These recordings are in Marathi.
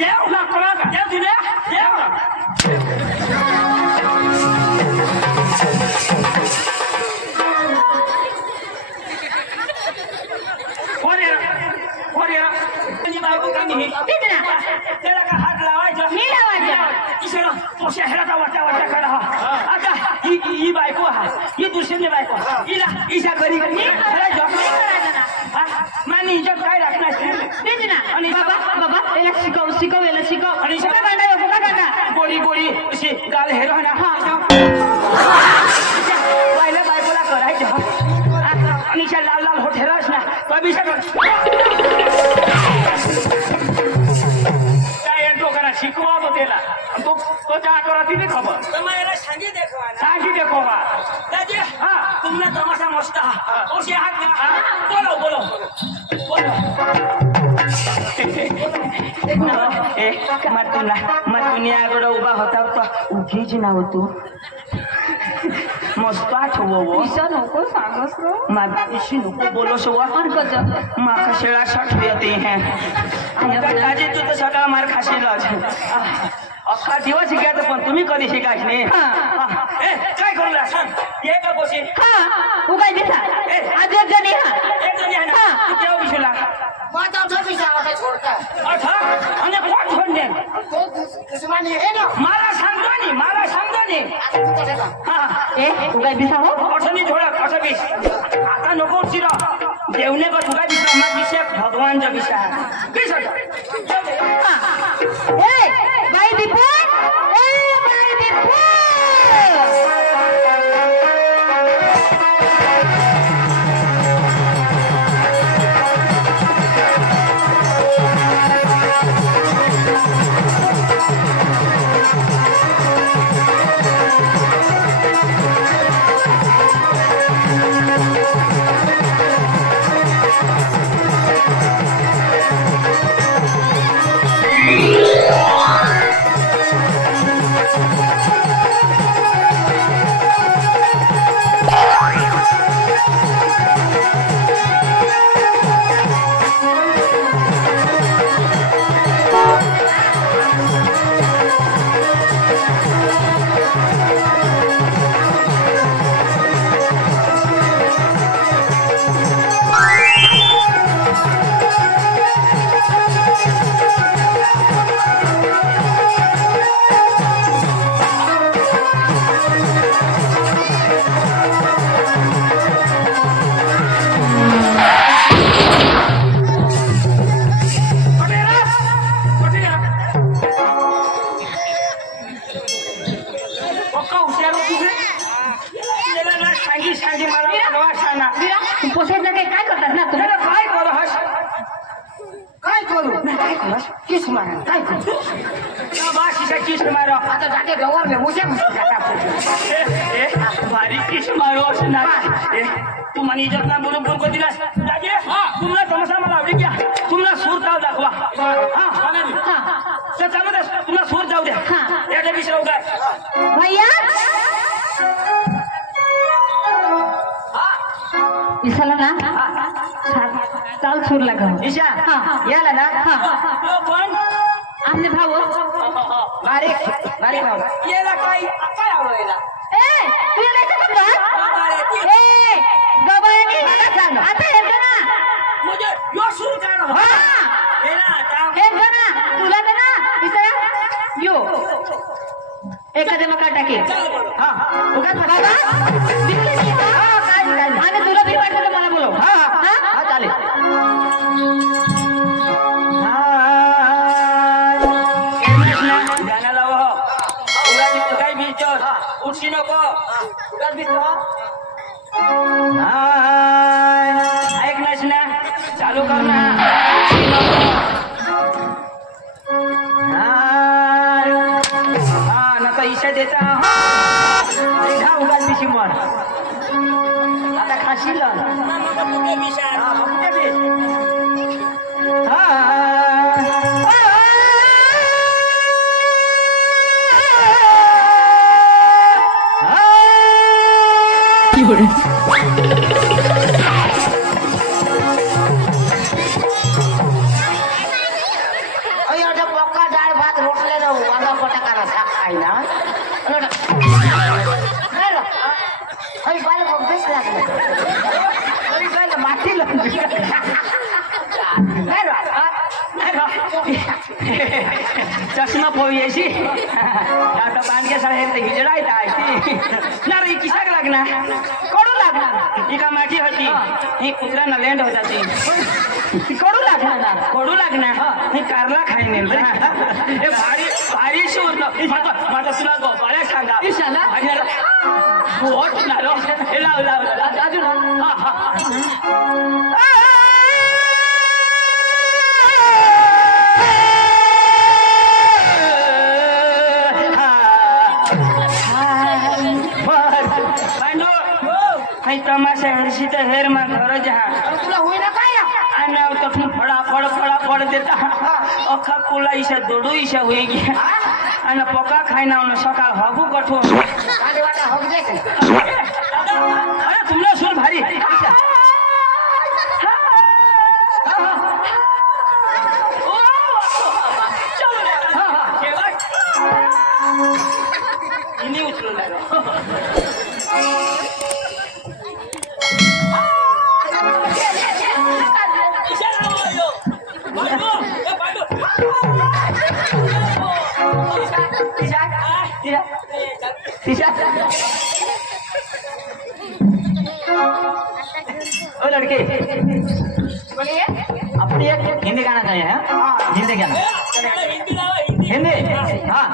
देव ना कोणा का देव दिले देव बायको का नाही त्याला का हात लावायचा मी लावायचा इसरा तो शहराचा वाटा वाटा करा आता ही बायको हा ही दुसरी बायको हिला हिच्या घरी मला जॉब नाही करायचा ना मानी इज्जत काय राखणार तेच ना आणि बाबा याला शिकव याला शिकव आणि सगळं गांडा नको का गांडा गोळी अशी गाल हेरो ना हा पहिल्या बायकोला करायचं आणि लाल होठेरास ना कधी सगळं शिकवा त्याला तो आठवड्यात खबर सांगी देखो दादी हा तुमने तमाशा मस्त बोलो मतुनी आगोड उभा होता उठीच ना हो तू मस्त आठवो नको सांगस माझी नको बोलोस माका शेळा शट येते हैं दादी तू तर सगळा मार खाशीलच अख्खा दिवस शिकायचं पण तुम्ही कधी शिकायच नाही काय करू सांग ये का बोशी उगाय दिसा आज एक जणी आहे ना तू केव्हा विषयला मला सांगतो नाही उगाय दिसा हो असं नाही थोडं असं बीस आता नको शिरा देवने का तुगा दिसा मग विषय भगवान जो विषय बाई दीपू तुम्हाला इज्जत ना बरोबर को दिलास दादी तुम्हाला तमाशा मला आवडी घ्या तुम्हाला सूर जाऊ दाखवा त्याच्यामध्ये तुम्हाला सूर जाऊ द्या याच्या विषय काय भैया इशाला ना चाल सूर लगा ईशा याला ना पण आमने भाऊ बारीक भाऊ याला काय आवडला तू याला कसं आता येतो ना मुझे यो सुरू करणं तुला ना यो एखाद्या मका टाके आणि तुला बी वाटतं तर मला बोलव हा चालेल गाण्याला काही बीच उठशी नको उगाच बीच ऐक नाच ना चालू कर ना नका इशा देता उगाच दिशी मर आता खाशील आहे ना अरे बाल बेस लागलं अरे बाल माती लागली चष्मा पोयाशी आता बांधके साहेब हिजडायत आहे ना रे किशाक लागना कडू लागणार ही का माठी होती ही कुत्र्यांना लँड होता ती कडू लागणार ना कडू लागना ही कारला खाईन हे भारी भारी शोध माझा तुला गोपाळ्या सांगा सांगा बोट नालो हे लाव लाव अजून हा हा तमाशा हरशी तर हेर मा घर जहा तुला होईना काय आना तो फड़ा पड़ देता अखा कोला इसा दोडो इसा हुई गया आना पका खाइना उन सकाळ हगु कठो आधे वाटा हग दे अरे तुमने सुन भारी इन्हीं उचलून लागलो ओ लड़के बोलिए अपनी एक हिंदी गाना चाहिए है हिंदी गाना हिंदी हाँ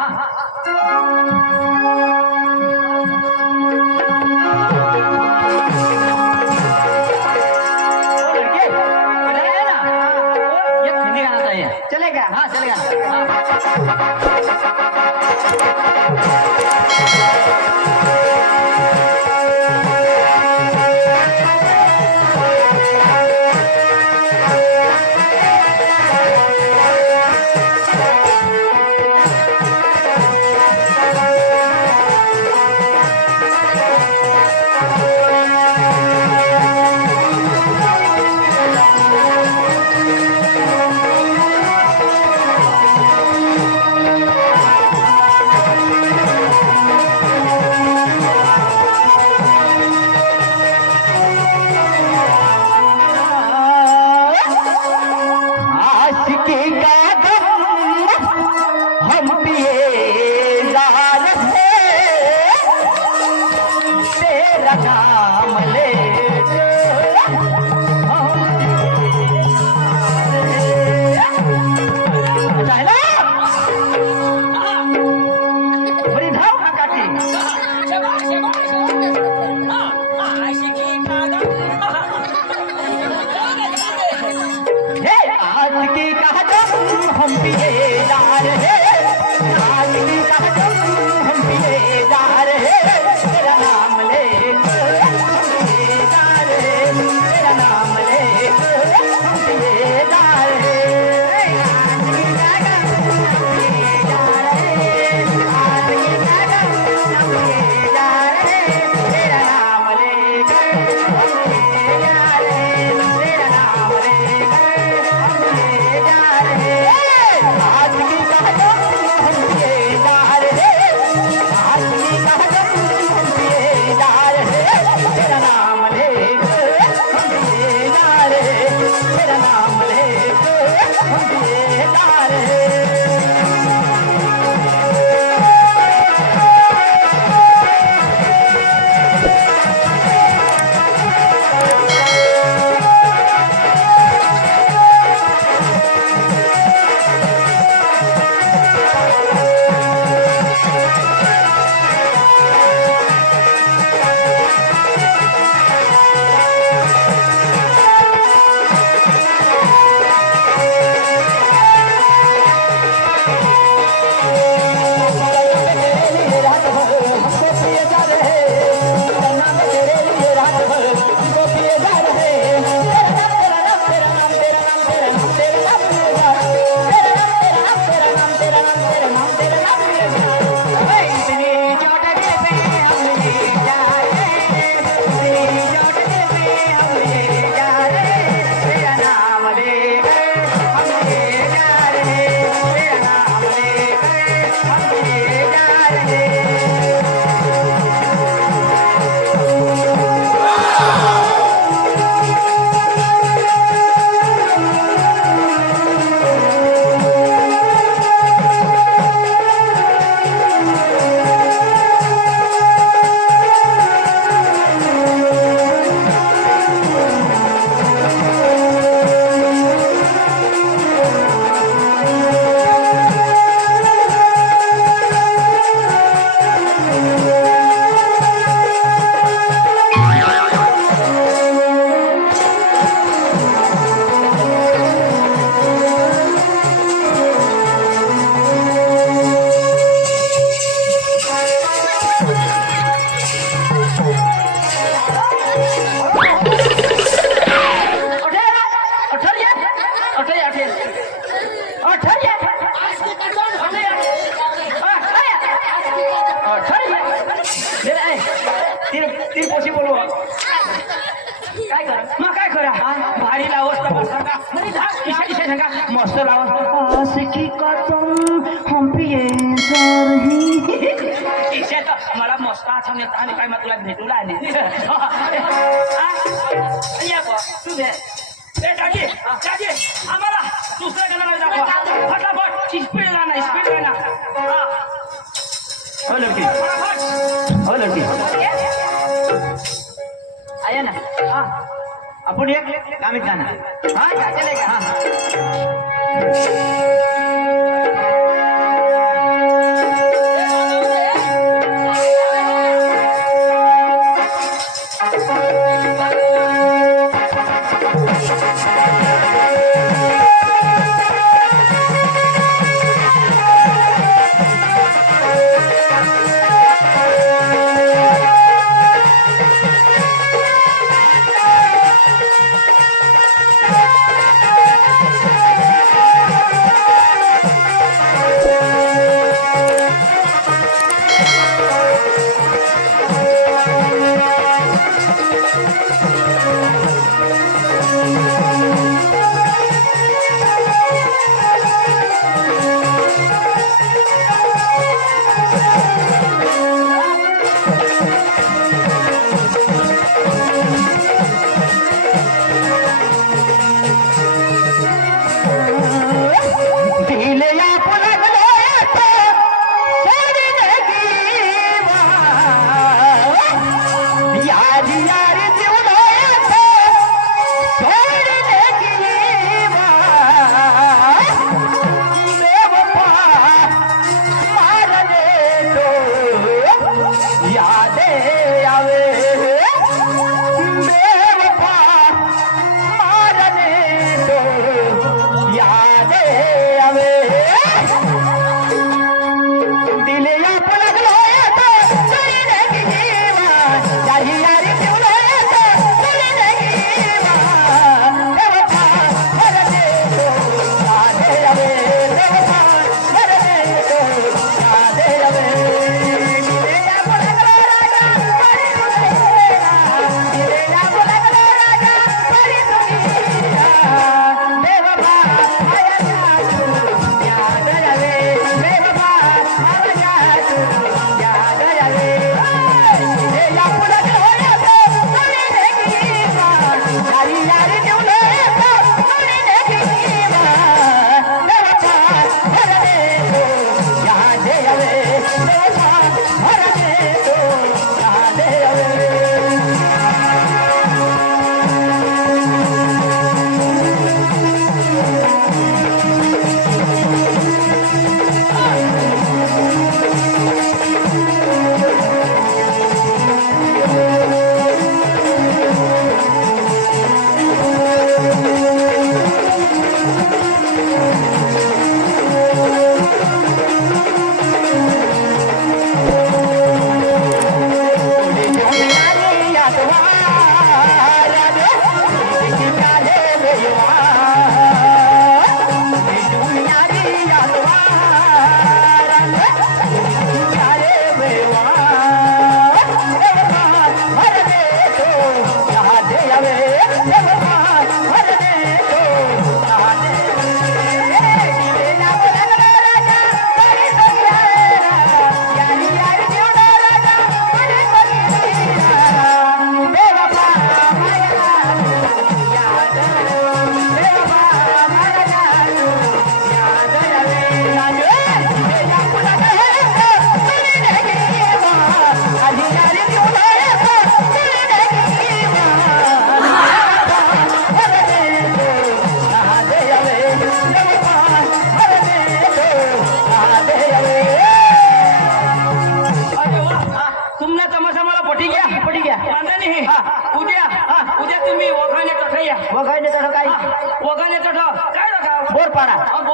लड़के इधर आए ना एक हिंदी गाना चाहिए चलेगा हाँ चलेगा हाँ बोलू काय करा मग काय करा भारी लावस तर बस सांगा मस्त लावस की कतम हम पिये मला मस्त आठवण येत आणि काय मग तुला भेटूला आली तू दे आम्हाला दुसऱ्या गाणं दाखवा फटाफट स्पीड गाणं हो लड़की हो लड़की आया ना हाँ अपन एक गामित गाना हाँ चलेगा हाँ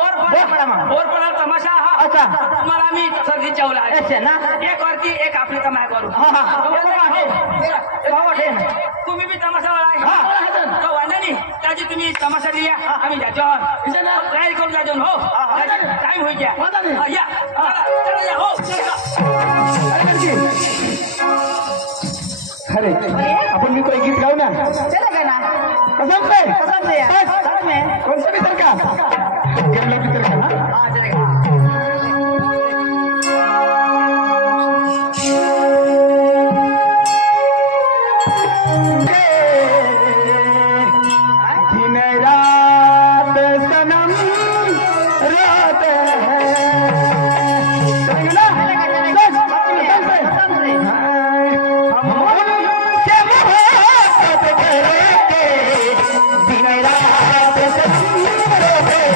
बोरपडा तमाशा हा अच्छा तुम्हाला आम्ही सर्दी जेवला ऐसे ना एक वरती एक आपली कमाई करू तुम्ही बी तमाशा वाला तो वांधानी त्याची तुम्ही तमाशा दिया आम्ही जातो तयारी करून जातो हो टाइम होई गया या चला या हो अरे आपण मी कोई गीत गाऊ ना चला गाना कसम से कसम से यार सच में कौन सा भीतर का केरला भीतर का ना हाँ चलेगा दिन रात सनम रात है चलेगा ना कसम से हम उनसे मोहब्बत करेंगे दिन रात सनम रात है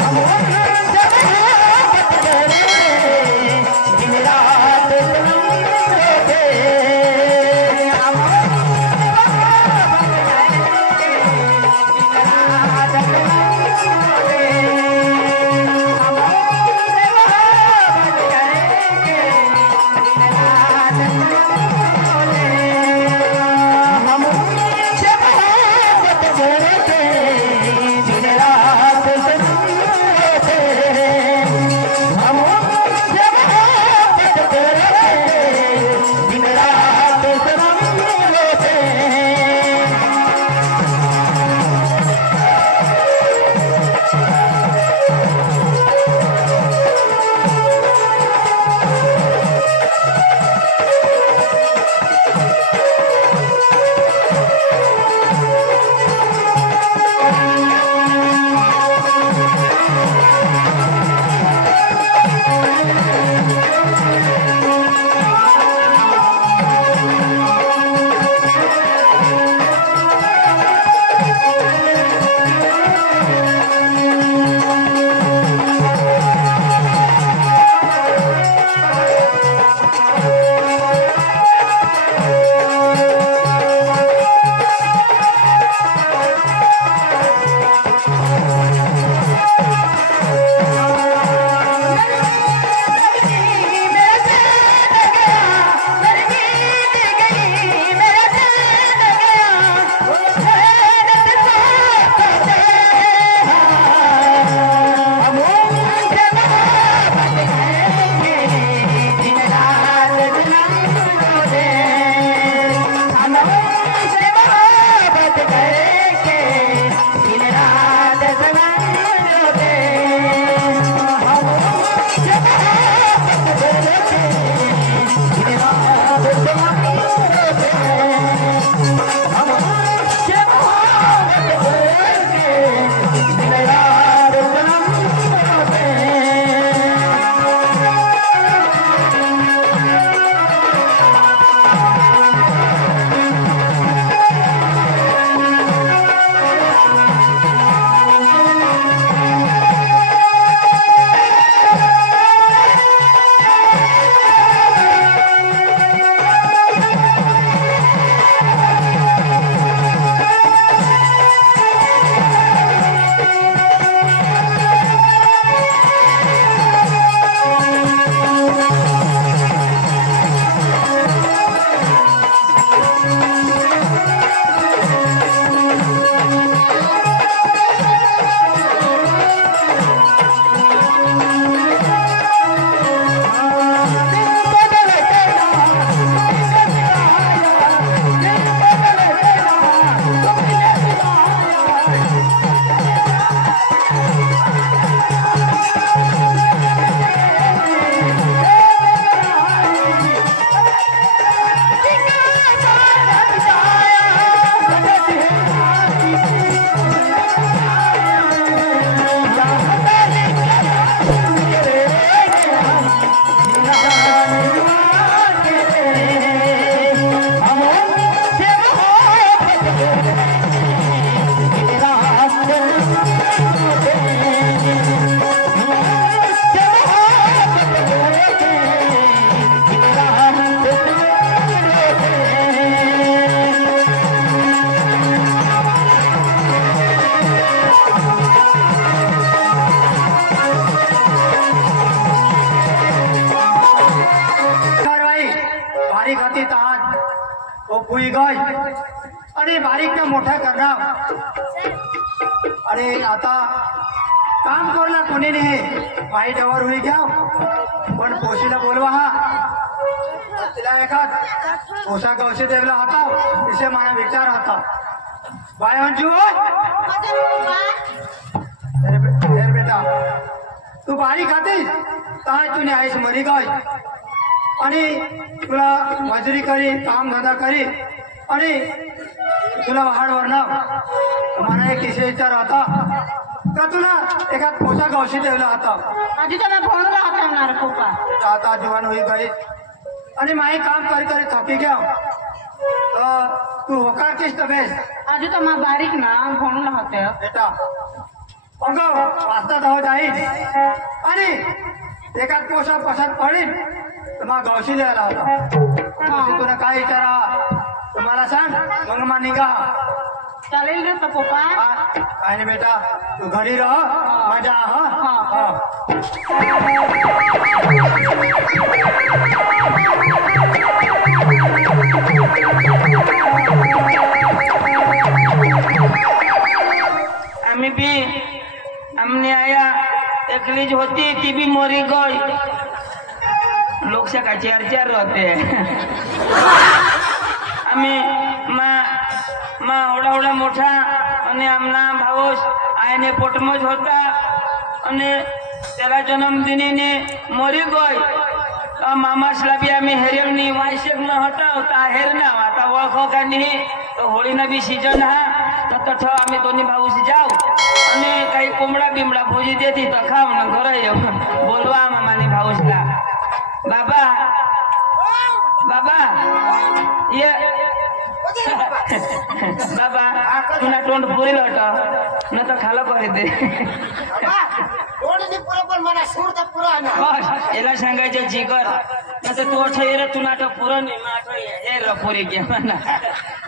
हम उनसे मोहब्बत करेंगे दिन रात सनम रात है हम हुई गई अरे बारीक मोठा करणार अरे आता काम करला कोणी नाही वाईट अवर होई घ्या पण पोशीला बोलवा हा तिला एखाद पोशाख औषध द्यायला होता तिचे मला विचार होता बाय अंजू बेटा तू बारी खातीस काय तू आहेस मरी गाय आणि तुला मजुरी करी काम धंदा करी आणि तुला वाहडवर ना मला एक किशे विचार होता तर तुला एका पोशाख औषध द्यायला होता आधी तर मैं फोन रहा था पप्पा आता जवान होई गई आणि माही काम करी करी थकी गया तू होकार किस तबेस आधी तो मैं बारीक ना फोन रहा था बेटा अगो वाचता धाव जाईल आणि एकाच पोशाख पसंत पडेल तर मग गौशी द्यायला होता तुला काय विचारा तुम्हाला सांग मग मा निघा चालेल रे तो पप्पा काय नाही बेटा तू घरी राह मजा हा आम्ही भी हमने आया एकलीज होती ती भी मोरी गई लोग से का चार चार रहते आम्ही मा एवढा मोठा आणि आमना भाऊस आयने पोटमोज होता आणि त्याला जन्मदिनीने मोरी गई मामासला बी आम्ही हेरेवनी वायशेक न होता हेर ना आता ओळखो का नाही तो होळीना बी सीजन हा तर तठ आम्ही दोन्ही भाऊस जाऊ आणि काही कोंबडा बिमडा भोजी देती तर खाऊ ना घर येऊ बोलवा मामानी भाऊसला बाबा बाबा ये बाबा तुला तोंड पुरेल होत न तर खालं करे ते याला सांगायचं जिगर नसं तू अठ ये तू नाटक पुरण हे रपोरी घे म्हणा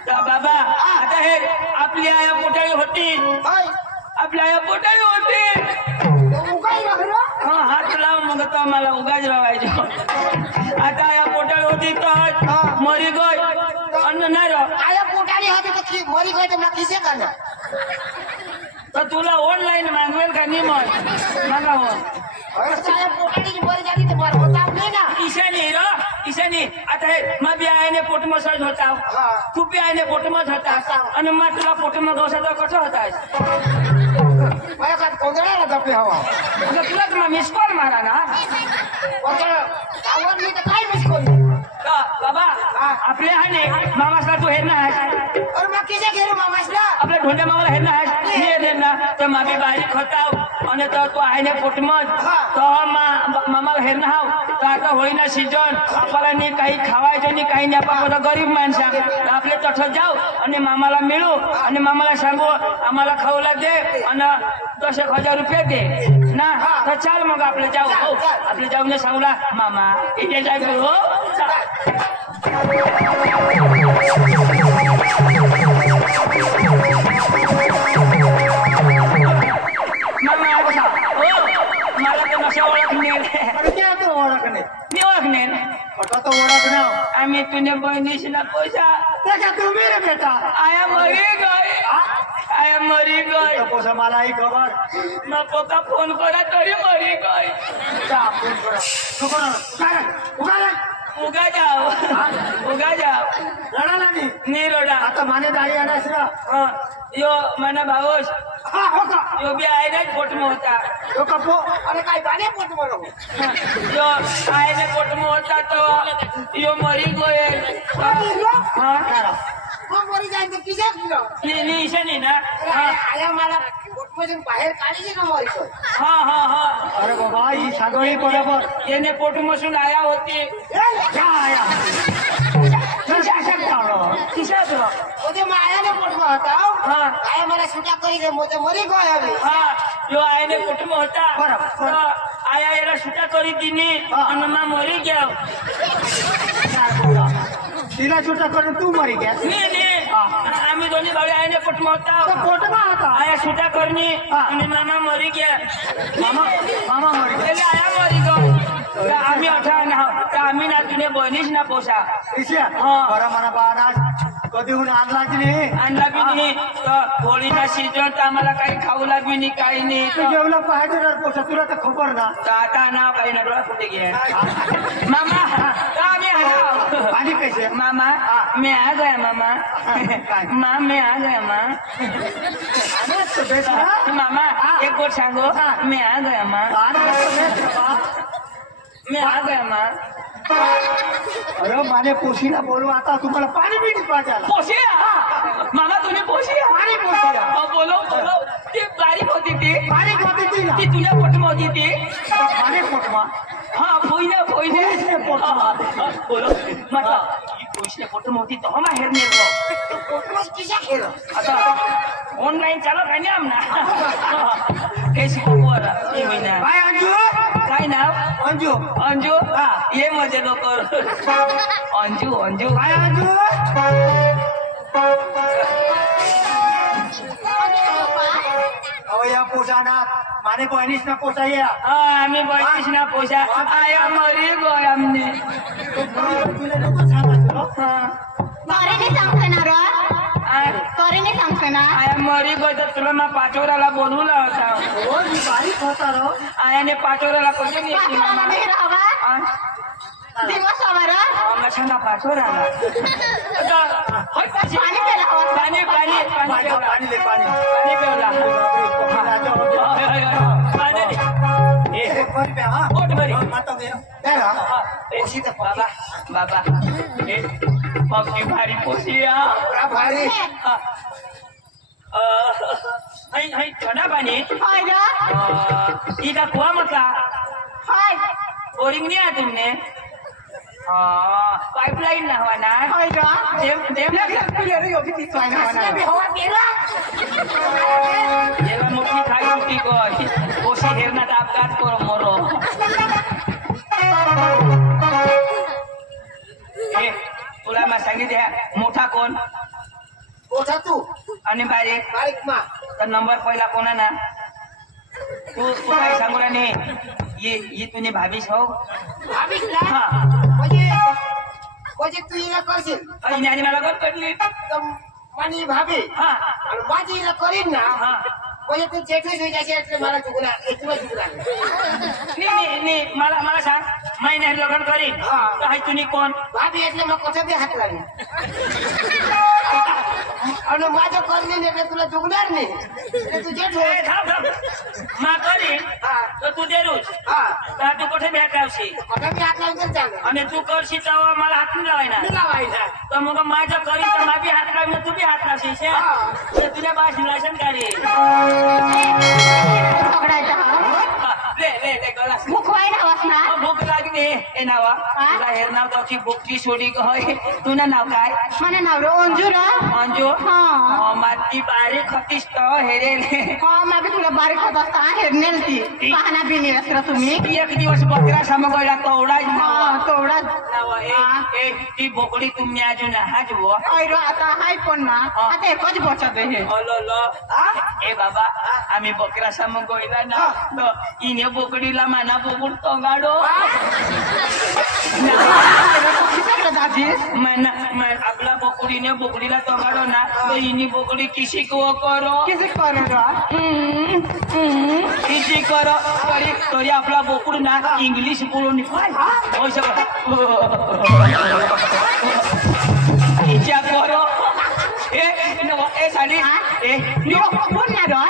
तर बाबा आता हे आपली आया पोटाळी होती आपल्या आया पोटाळी होती हा हात लाव मग तो मला उगाच रावायचो आता आया पोटाळी होती तर मरी गय अन्न नाही आया पोटाळी होती तर मरी गई तर किसे करणार तर तुला ऑनलाईन मागवेल का नाही मग मागा हो आया पोटाळीची मरी झाली तर बरं होता नाही ना ईशानी आता हे मग बी आयने पोटमसाज होता तू बी आयने पोटमच होता आणि मग तुला पोटमग औषध कसं होता माझ्या का कोंदळाला जपली हवा तुला तर मग मिस कॉल मारा ना आवडली तर काय मिस करू बाबा आपल्या हाने मामासला तू हे ना अरे मग किसे घेरू मामासला आपल्या ढोंड्या मामाला हे ना हे दे ना तर मामी बारीक होता आणि तर तू आहे पोटमज तर मामाला हे ना तर आता होईना सीजन आपल्याला नाही काही खावायचं नाही काही नाही आपण गरीब माणसा तर आपले तठ जाऊ आणि मामाला मिळू आणि मामाला सांगू आम्हाला खाऊला दे आणि 10,000 रुपये दे ना तर चाल मग आपले जाऊ हो आपले जाऊन सांगूला मामा इथे जाऊ हो मला तर नशा ओळखणे ओळखणे मी ओळखणे आता तो ओळखणं आम्ही तुझ्या बहिणीशीला पैसा त्याच्या तुम्ही रे बेटा आया मरी गई पोसा मलाही खबर न पोका फोन करा तरी मरी गई उगा जाओ रडाला नी रोडा आता माने दाढी आणास ना यो मना भाऊस हा हो का यो बी आयने पोटम होता तो कपो अरे काय गाणे पोट बरो यो आयने पोटम होता तो यो मरी गए मग मरी जाईल तर किसे घेऊ ईशानी ना आया मला पोटमधून बाहेर काढली ना मरी गई हा अरे बाबा ही सागळी बरोबर येणे पोटमसून आया होती क्या आया ओदे मायाने पोटमा होता आया मला सुटा करी दे मोते मरी गई हवी यो आयने पोटम होता बरोबर आया याला सुटा करी दिनी आणि मा मरी गया तिला छोटा करून तू मरी गया आम्ही दोन्ही भाऊ आयने पोटम होता पोटमा होता आया सुटा करनी आणि मामा मरी गया मामा मरी गया आया मरी गयो आम्ही अठा आम्ही ना तुने बनीस ना पोसा बरं म्हणा बाळा कधीहून आणलाच नाही आणला बी नाही तर होळीला सीजन तर आम्हाला काही खाऊला बी नाही काही नाही तू जेवलं पाहिजे ना पोसा तुला तर खबर ना आता नाव काही ना डोळा कुठे घे मामा आम्ही आलो पाणी कैसे मामा मैं आ गया मामा माँ मैं आ गया माँ मामा एक गोट सांगो मैं आ गया माँ मैं आ गया माँ अरे माने पोशीला बोलू आता तुम्हाला पाणी पिणी पाहिजे पोशिया मामा तुम्ही पोशिया पाणी पोशीला बोलो बोलो ती बारीक होती ती बारीक होती ती ना ती तुझ्या पोटमा होती ती पाणी पोटमा हा पोईने पोईने पोटमा. बोलो माता पोईने पोटमा होती तो हमा हेर नेलो पोटमास किशा खेळ आता ऑनलाईन चालू काय नाही आमना कैसी वर ये होईना काय अंजू काय नाव अंजू अंजू ये मजे लोक अंजू अंजू काय अंजू अहो या पोषानात माने बहिणीच ना पोसा या आम्ही बनीस ना पोसा आया मरी गो आमने तुला नको सांगायचं तोरीने सांगते ना रो तोरीने सांगते ना आया मरी गो तर तुला ना पाचोराला बोलवला होता हो मी बारीक होता रो आयाने पाचोराला कधी नाही पाठवला नाही राहावा दिवस हवा छंदा पाचोराला पाणी प्यायला हवं पाणी पाणी पाणी पाणी पेवला पाणी ले पाणी पाणी पेवला पाणी एक भरी प्या हा पोट भरी माता दे काय हा बाबा बाबा पक्षी भारी पोसिया भारी थोडा पाणी होय रो इथं कुवा म्हटला होय बोरिंग नहीं है तुमने पाइपलाइन ना हवा ना होय रो हवा पेला जेव्हा मोठी खाई उठी गो कोशी हेरनात अपघात करो मरो तुला मग सांगितले मोठा कोण मोठा तू आणि बारीक बारीक मा तर नंबर पहिला कोणा ना तू काय सांगू नाही ये तुझे भाभीस हो भाभी ना हा म्हणजे तू हिला करशील आणि मला घर पडली तर माझी भाभी हा आणि माझी हिला करीन ना हा म्हणजे तू जेठवीस होईचे એટલે मला चुकला तुला चुकला नाही मला सांग महिन्यात लग्न करीन तर तुम्ही कोण भाभी એટલે मग कुठे बी हात लावी आणि माझं करणे नाही तुला चुकणार नाही तू जेठ ए, थांब, थांब. मा करीन तर तू देरूच तर तू कुठे भेटावशी कुठे बी हात लावून तर चालेल आणि तू करशी तेव्हा मला हात नाही लावायना मी लावायचा तर मग माझं करीन तर माझी हात लावून तू बी हात लावशील तर तुझ्या भाषण लाशन काढी पकडायचा हा ले गलास भूक व्हाय ना हवास ना भूक लागली ए नावा तुला हेर नाव त्याची भूकची सोडी होय तुझं नाव काय મને નાવરો અંજુ રો अंजू हा माती बारीक होतीस तो हेरेले हा मागे तुला बारीक होत असता हेरनेल ती पाहना बिनी असरा तुम्ही एक दिवस बकरा समगोयला तोडाच हा तेवढा ती बोकडी तुम्ही अजून हाच वो होय रो आता हाय पण ना आता एकच बचत हे लो ए बाबा आम्ही बकरा समगोयला ना तो इने बोकडीला माना बोकुड तो गाडो दादी आपला बोकडीने बोकडीला तो गाडो ना तो इनी बोकडी किसी को करो किसी करे रो किसी करो तरी आपला बोकुड ना इंग्लिश बोलून इच्छा करो ए साडी यो कोण ना रो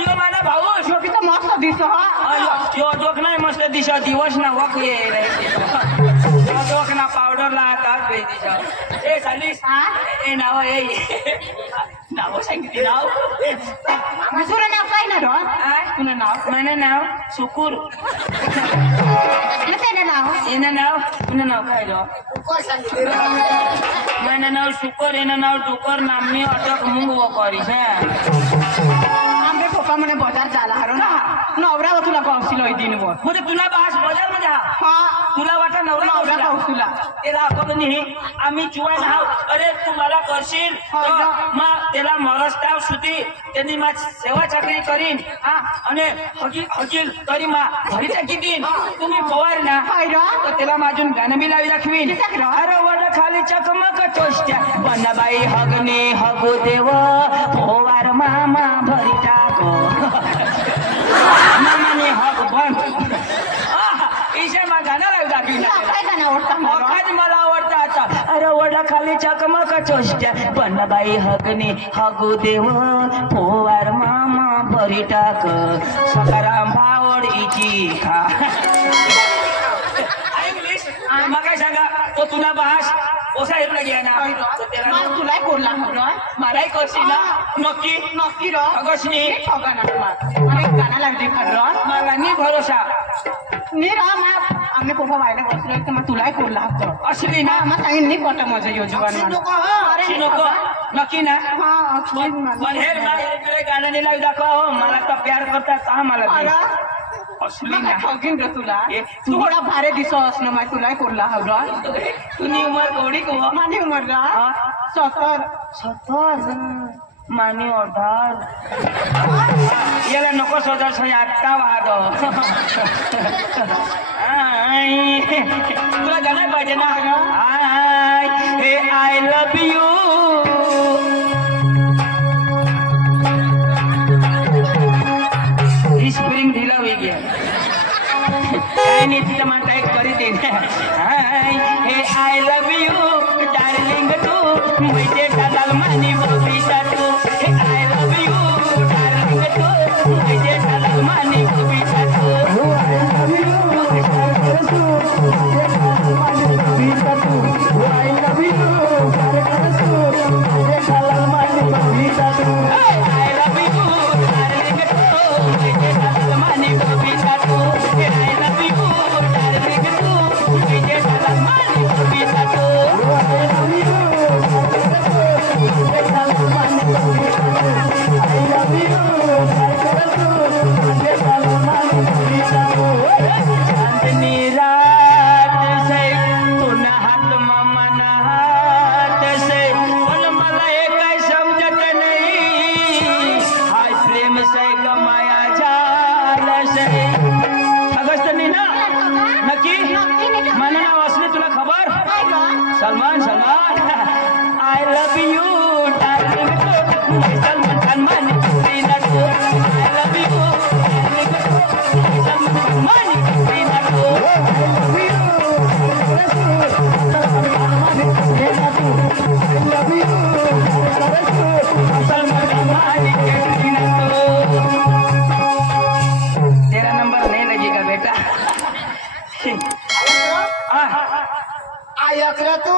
यो माना भाऊ यो किती मस्त दिसतो हा यो जोक नाही मस्त दिशा दिवस ना वक ये जोक ना पावडर ला आता ए सालीस ए नाव ए नाव सांगितली नाव तुला नाव काय ना रो तुला नाव माझं नाव सुकूर त्यानं नाव एनं नाव तुझं नाव काय रो कोण सांगितलं माझं नाव शुकर एनं नाव डुकर नामनी अटक मुंग वकरी आमरे पप्पा म्हणे बाजार झाला हरो ना नवरा व तुला पावसील दिन वर म्हणजे तुला बास बाजार मध्ये हा तुला वाटत नवरा नवरा पावसीला त्याला आपण नाही आम्ही चुवाय ना अरे तू मला करशील मग त्याला मरस्ताव सुधी त्यांनी मग सेवा चाकरी करीन हा आणि हकील तरी मा घरी टाकी देईन तुम्ही पवार ना होय रो तर त्याला माझून गाणं बी लावी दाखवीन अरे वड खाली चकमक टोष्ट्या बनबाई हगने हगो देव पोवार मामा भरी टाको मामाने हग बन ईशा मा गाणं लावी दाखवीन काय गाणं आवडतं मला? आज मला आवडतं आता अरे वड खाली चकमक टोष्ट्या बनबाई हगने हगो देव पोवार मामा भरी टाक सकाराम भावडीची खा मग काय सांगा तो तुला बहास ओसा येत नाही ना मला तुलाही बोलला हवं मलाही करशील ना नक्की नक्की र अगसनी मला एक गाणं लागते खरं मला नी भरोसा मी र आम्ही कोणा व्हायला बसलोय तर मग तुलाही बोलला हवं असली ना मग सांगेन नाही कोणतं माझं योजवान अशी नको नक्की ना पण हे तुला गाणं नाही लावी दाखव मला तर प्यार करतात का मला ते? असली ना ठगीन रे तुला ए, तू थोडा भारे दिसो असणं मग तुलाही बोलला हवं तुझी उमर थोडी को माझी उमर रा 70 मानी ओढार याला नको शोधायचं आत्ता वाग तुला गाणं पाहिजे ना I love you he spring ढिला होई गया काय नाही तिला म्हणता एक करी दे हे आय लव्ह यू डार्लिंग तू मैते टाकाल मानी बबिता तू हे आय लव्ह यू डार्लिंग तू मैते टाकाल मानी बबिता तू I love you I love you Salman I love you darling Salman Khan मानी आय लव्ह यू सलमान तेरा नंबर नहीं लगेगा बेटा आयक रे तू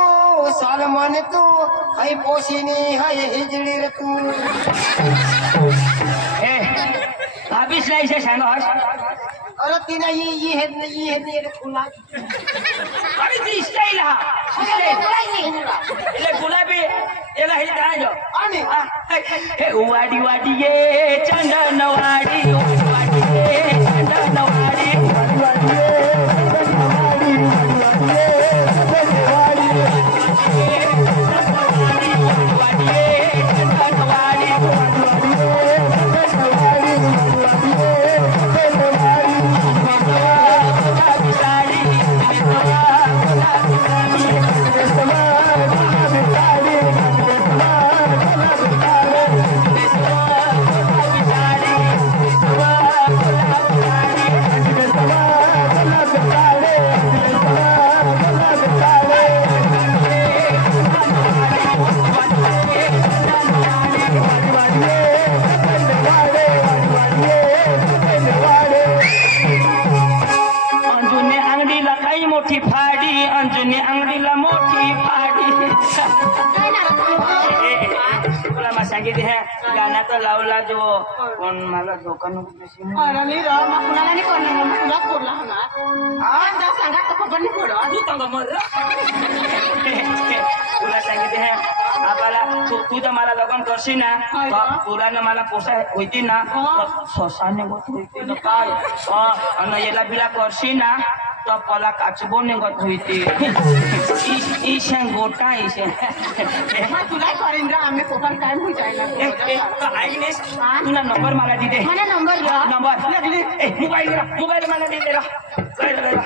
सलमान तू है पोशिनी है हिजड़ी रे तू ए अभी से ऐसे सांगोस अरे तीना ये है रे खुला अरे ती स्टाईल हा એટલે ગુલાબી એલા હી દાજો आणि हे वाडी वाडी ये चंदन वाडी वाडी ये चंदन वाडी वाडी ये अंजुनी अंगडीला मोठी फाडी तुला मग सांगितले ह्या गाण्याचा लावला जो कोण मला धोका नको देशील. अरे मी र मग कुणाला नाही करणार मग तुलाच बोलला होणार जा सांगा तर खबर नाही पडत तू सांग मग तुला सांगितले ह्या आपल्याला तू तर मला लग्न करशील ना तुला ना मला पोसा होती ना स्वसाने होती ना काय आणि याला बिला करशील ना तो पला काचबो ने गत होईते इशे गोटा इशे मग तुला करीन रे आम्ही कोकण काय जायला आईने तुला नंबर मला दे दे मला नंबर द्या नंबर लागली मोबाईल मला दे दे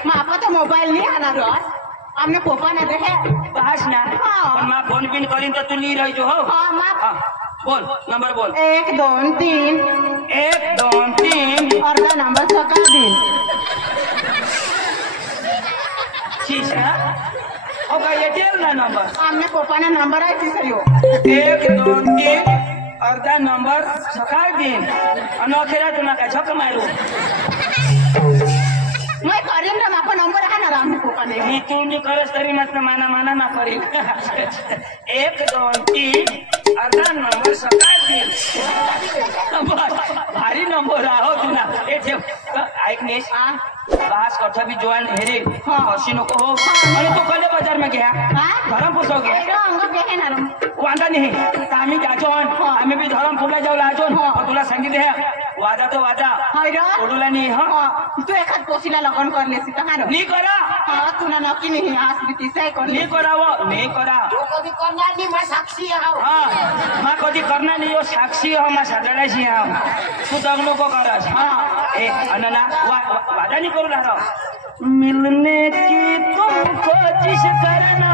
मग आपण तो मोबाईल नाही आणणार आमने कोकण आहे हे बस ना पण मा फोन पिन करीन तर तू ली रही जो हो हां मग बोल नंबर बोल 1 2 3 1 2 3 अर्धा नंबर सकाळ दिन शीशा ओ का येतेल ना नंबर आमने कोकण नंबर आहे तिसरी 1 2 3 अर्धा नंबर सकाळ दिन अनोखेरा तुला काय झक मारू मग करीन रे आपण नंबर आहे ना आमने कोकण मी तू नी करस तरी मत माना ना करीन 1 2 3 अर्धा नंबर सकाळ दिन भारी नंबर आहो तुला हे ठेव ऐक नेस बास कथा भी जोन हेरे हसी नको हो आणि तो कले बाजार में गया धरम पुसो गया अंग घे ना वादा नाही आम्ही जाचो आम्ही भी धरम फुला जाऊ लाचो तुला सांगितले वादा तो वादा ओडूला नाही हा तू एखाद पोशीला लग्न करले सी तर नाही करा हा तुला नक्की नाही आज भी तिसाय नाही करावं नाही करा कधी करणार नाही मग साक्षी आहो हा मा कधी करणार नाही हो साक्षी हो मा साजडाशी हा तू दग नको करस हा ए अनना वादा नहीं करू रहा मिलने की तुम कोशिश करना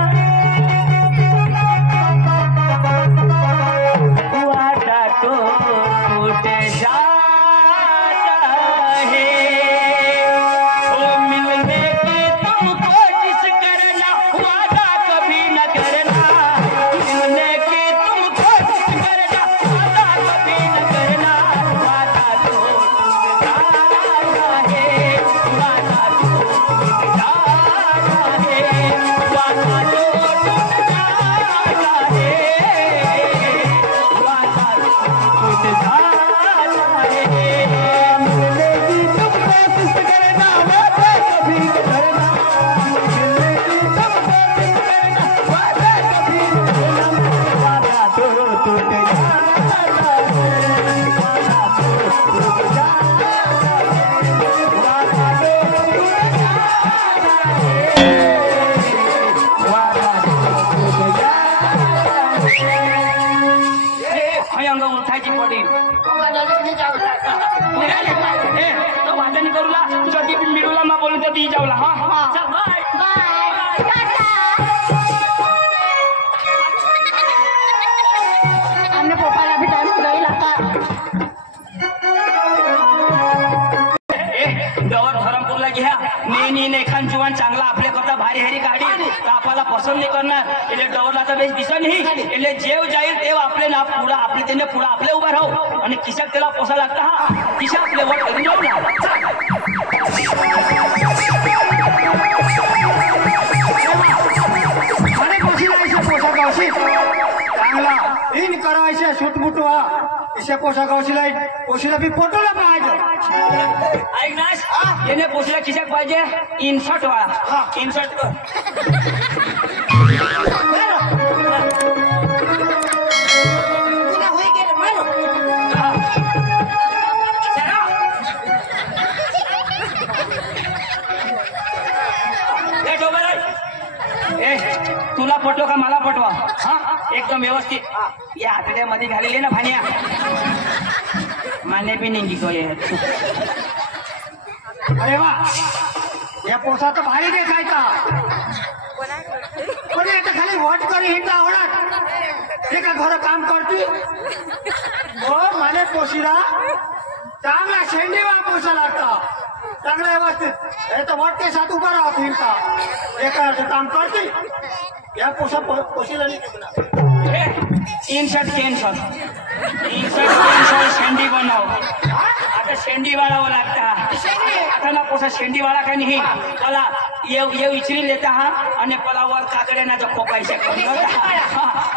वादा तो टूट जाता है ओ मिलने की तुम कोशिश करना वादा कभी न करना मिलने की तुम कोशिश करना वादा कभी न करना वादा तो टूट जाता है वादा तो टूट जाता है वादा तो टूट जाता है वादा तो टूट जाता है मिलने की तुम कोशिश करना वादा कभी न करना मिलने की तुम कोशिश करना वादा कभी न करना वादा तो टूट जाता है वादा तो टूट जाता है वादा तो टूट जाता है वादा तो टूट जाता है अंग उठायची पडी तो वादा नहीं करूला जदी भी मिळूला मा बोलू तर ती जाऊला हा चल बाय बाय आमने पप्पाला भी टाइम गई लाका डवर धरमपूरला घ्या नाही खान जुवान चांगला आपल्या करता भारी हरी गाडी तर आपल्याला पसंत नाही करणार એટલે डवरला तर बेस दिसत नाही એટલે जेव जाईल तेव आपले ना पुढे आपली त्याने पुढे आपले उभा राहू आणि किशात त्याला पोसा लागता हा किशा आपले वर करून जाऊ ना आणि पोशीला ऐसे पोषा गावशी चांगला इन करायचे सुटमुट व्हा इसे पोषा गावशीला पोशीला बी फोटोला पाहायचं ऐक ना याने पोशीला किशात पाहिजे इन्सर्ट वाला इन्सर्ट कर पुन्हा होई गेलं मारो तुला पटो का मला पटवा हा एकदम व्यवस्थित या हातड्यामध्ये घालेले ना भाण्या माने बी नाही गो अरे वा या पोसा तर भारी देखायचा पण आता खाली वॉच करी हिंडा आवडत हे का घर काम करती हो माने पोशीला चांगला शेंडीवा पोसा लागता चांगला व्यवस्थित हे तर वॉटके साथ उभा राहतो हिंडता एका काम करती या पोसा पोशीला नाही इन्सर्ट कॅन्सल शेंडी बनव आता शेंडी वाळावं लागता आता ना पोसा शेंडी वाळा का नाही मला ये इचरी लेता हा आणि पला वर काकडे ना जो खोपायचे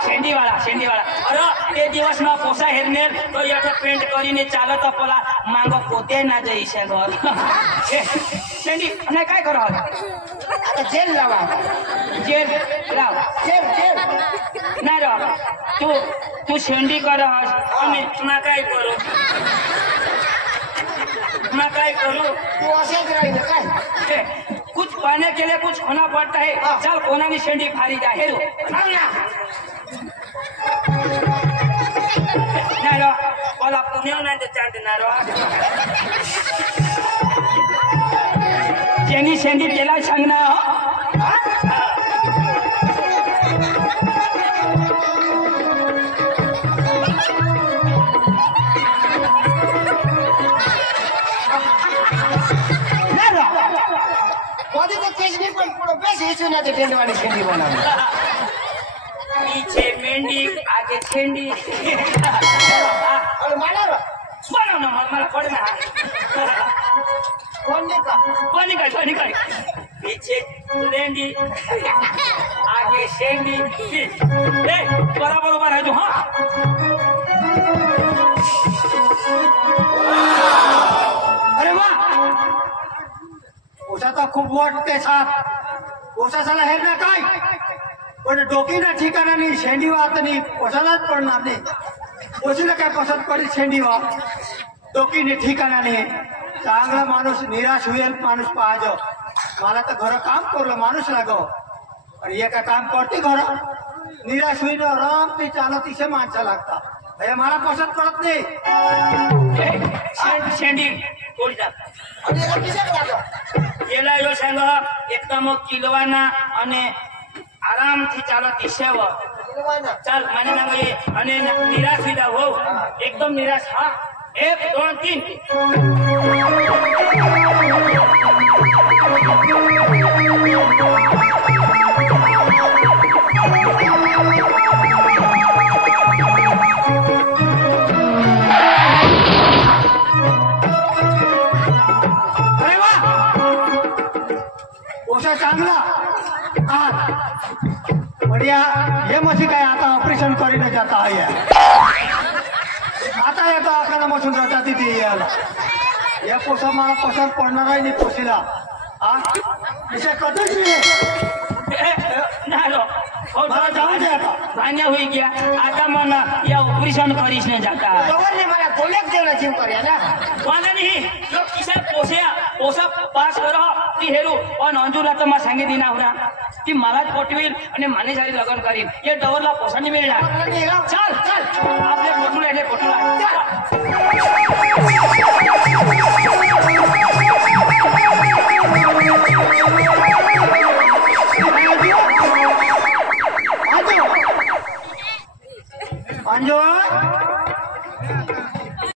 शेंडी वाळा अरे ते दिवस ना पोसा हेरनेर तो याचा पेंट करीने चालत पला मांग पोते ना जैसे घर शेंडी नाही काय करा आता जेल लावा जेल लाव जेल नाही राव तू शेंडी कर आणि ना काय करू तू असेच राहिलं काय कुछ पाने के लिए कुछ खोना पड़ता है चल कोना की शेंडी फारी जा हेरो नारो वाला पुण्य ना दे चांद नारो जेनी शेंडी तेला संगना कधी तर केसरी पण पुढं बेस हेचू ना ते टेंडवाडी शेंडी बनवली पीछे मेंढी आगे छेंडी अरे मला रे, बनव ना मला पड ना कोण नाही का कोणी काय पीछे लेंडी आगे शेंडी बरोबर उभा राहतो हा अरे वा ओसाचा खूप वट ते साप ओसासाला हे ना काय पण डोकीना ठिकाणा नाही शेंडी वाहत नाही ओसालाच पडणार नाही ओशीला काय पसंत पडेल शेंडी वाह डोकीने ठिकाणा नाही चांगला माणूस निराश होईल माणूस पाहिजे मला तर घर काम करलं माणूस लागव आणि एका काम करते घर निराश होईल राम ते चालत इथे माणसं लागतात हे मला पसंत पडत नाही शेंडी कोणी जात आणि याला किती लागलं गेला यो सांग एकदम किलवाना અને આરામથી ચાલતી સેવ ચાલ મને ના ગયે અને નિરાશ થઈ જાવ એકદમ નિરાશ હા 1 2 3 ओशा चांगला बढ़िया हे मशी काय आता ऑपरेशन करीने जाता है आता येतो आपल्याला मसून जातात ती याला या पोसा मला पसंत पडणार आहे नाही पोशीला हा विषय कधीच नाही मला जाऊ दे आता भान्या होई गया आता मन या ऑपरेशन करीस ने जाता गव्हर्ने मला गोल्याक देवला जीव कर्या ना वांधा नहीं लोग किसे पोसा पास करो ती हेरू और अंजुला तो मा सांगे दिना होना ती मलाच पोटवील आणि माने सारी लगन करीन ये डवरला पोसा नहीं मिळणार चल आपले पोटूला